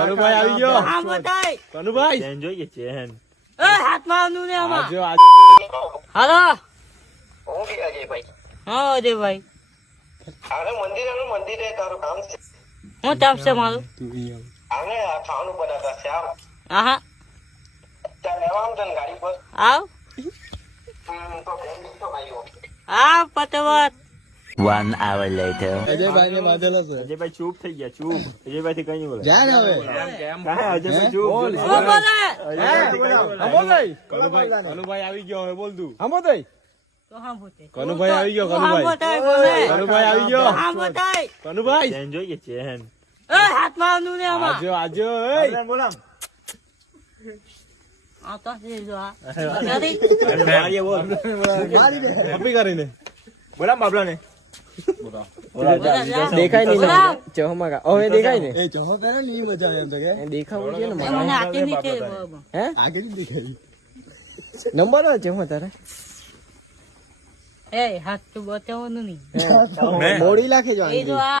કનુભાઈ આવી ગયો. હા બતાય કનુભાઈ ચેન જોઈએ ચેન. એ હાથમાં આનું ને આમાં આજો હાલો હું કે અજયભાઈ હા અજયભાઈ આને મંદિરે તારું કામ છે હું તાપ છે મારું આને ખાવાનું બનાવતા છે આવ આહા ત્યાં લેવા આમ તને ગાડી પર આવ તો બેન તો આવ્યો આવ પતવત 1 hour later. અજયભાઈ ને બાંધેલો છે. અજયભાઈ ચૂપ થઈ ગયા ચૂપ. અજયભાઈ થી કઈ બોલે. જા ને હવે. કાંઈ અજયભાઈ ચૂપ. બોલ. ઓ બોલે કનુભાઈ કનુભાઈ આવી ગયો હવે બોલ તું. તો હા બોતે કનુભાઈ આવી ગયો, હા કનુભાઈ. બતાય બોલે કનુભાઈ આવી ગયો. હા બતાય કનુભાઈ ચેન જોઈએ ચેન. એ હાથમાં આનું ને આમાં આજો બોલામ. આ તો છે જો આ કરી મારીએ બોલ. કપી કરીને બોલામ બાબલાને. દેખાય નહીં ચહોમાં હવે દેખાય ને એ ચહો કરે ને ઈ મજા આવે એમ તો કે દેખાવું છે ને મને આતે નીચે હે આગળ જ દેખાય. નંબર હોય ચહો તારે એ હાથ તો બતાવવાનું નહીં મોડી લાખે જો એ જો આ